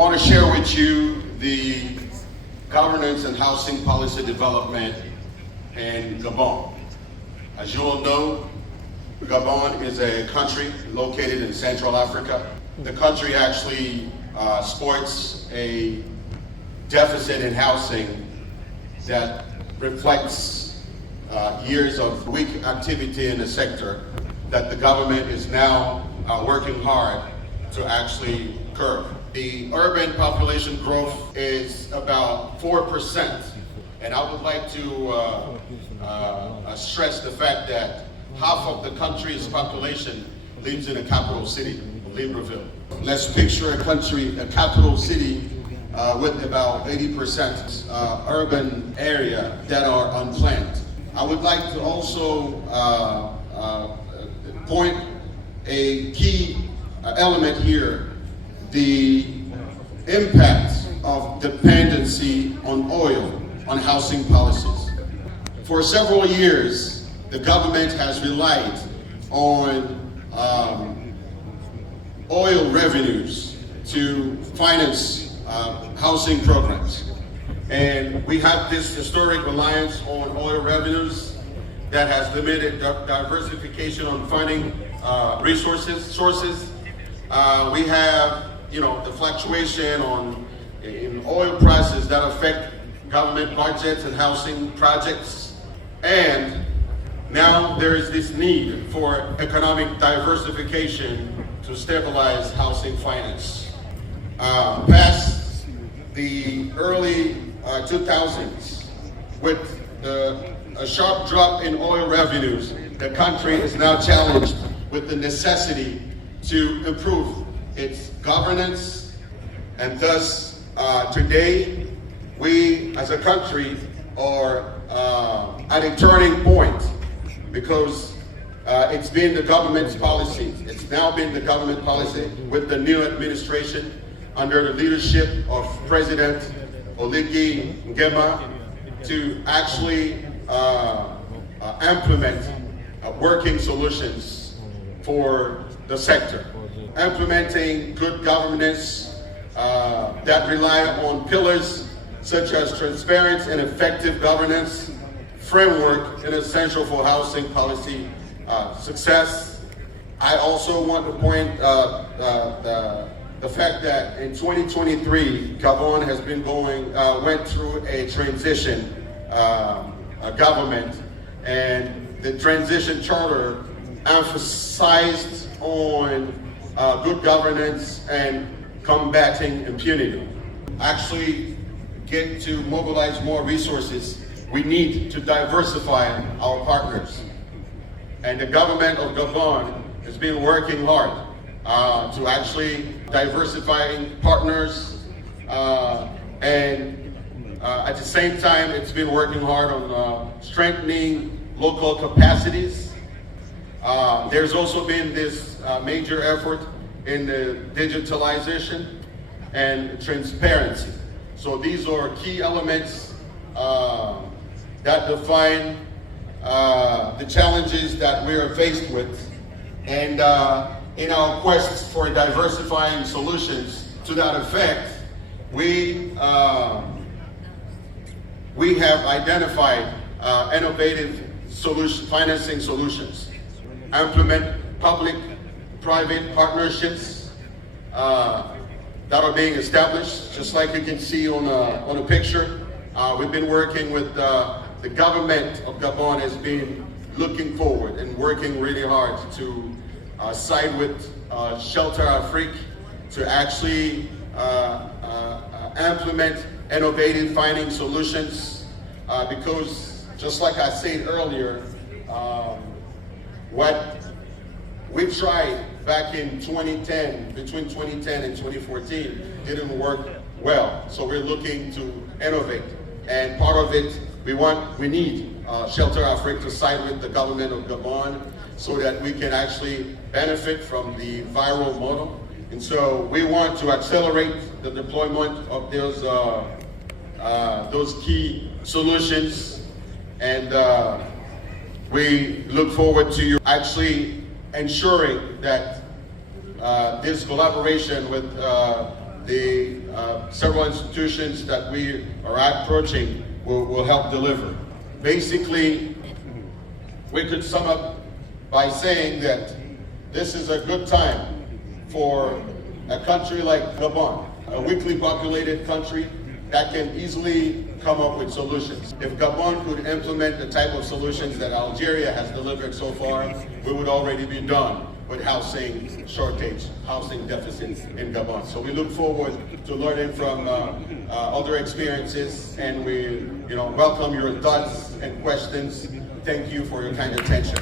want to share with you the governance and housing policy development in Gabon. As you all know, Gabon is a country located in Central Africa. The country actually sports a deficit in housing that reflects years of weak activity in the sector that the government is now working hard to actually curb. The urban population growth is about 4%, and I would like to stress the fact that half of the country's population lives in a capital city, Libreville. Let's picture a capital city with about 80% urban area that are unplanned. I would like to also point a key element here, the impact of dependency on oil on housing policies. For several years, the government has relied on oil revenues to finance housing programs. And we have this historic reliance on oil revenues that has limited diversification on funding sources. We have, the fluctuation in oil prices that affect government budgets and housing projects. And now there is this need for economic diversification to stabilize housing finance. Past the early 2000s, with a sharp drop in oil revenues, the country is now challenged with the necessity to improve its governance, and thus today we as a country are at a turning point, because it's been the government's policy. It's now been the government policy with the new administration under the leadership of President Oligui Nguema to actually implement working solutions for the sector. Implementing good governance that rely on pillars such as transparent and effective governance framework and essential for housing policy success. I also want to point the fact that in 2023, Gabon has been went through a transition government, and the transition charter emphasized on good governance and combating impunity. Actually, get to mobilize more resources. We need to diversify our partners. And the government of Gabon has been working hard to actually diversifying partners, and at the same time, it's been working hard on strengthening local capacities. There's also been this major effort in the digitalization and transparency. So these are key elements that define the challenges that we are faced with. And in our quest for diversifying solutions to that effect, we have identified innovative financing solutions, implement public-private partnerships that are being established, just like you can see on a picture. We've been working with the government of Gabon has been looking forward and working really hard to side with Shelter Afrique to actually implement innovative financing solutions, because just like I said earlier, what we tried back in 2010, between 2010 and 2014, didn't work well. So we're looking to innovate, and part of it, we need Shelter Afrique to side with the government of Gabon so that we can actually benefit from the viral model. And so we want to accelerate the deployment of those key solutions, and we look forward to you actually ensuring that this collaboration with the several institutions that we are approaching will help deliver. Basically, we could sum up by saying that this is a good time for a country like Gabon, a weakly populated country that can easily come up with solutions. If Gabon could implement the type of solutions that Algeria has delivered so far, we would already be done with housing shortage, housing deficits in Gabon. So we look forward to learning from other experiences, and we welcome your thoughts and questions. Thank you for your kind attention.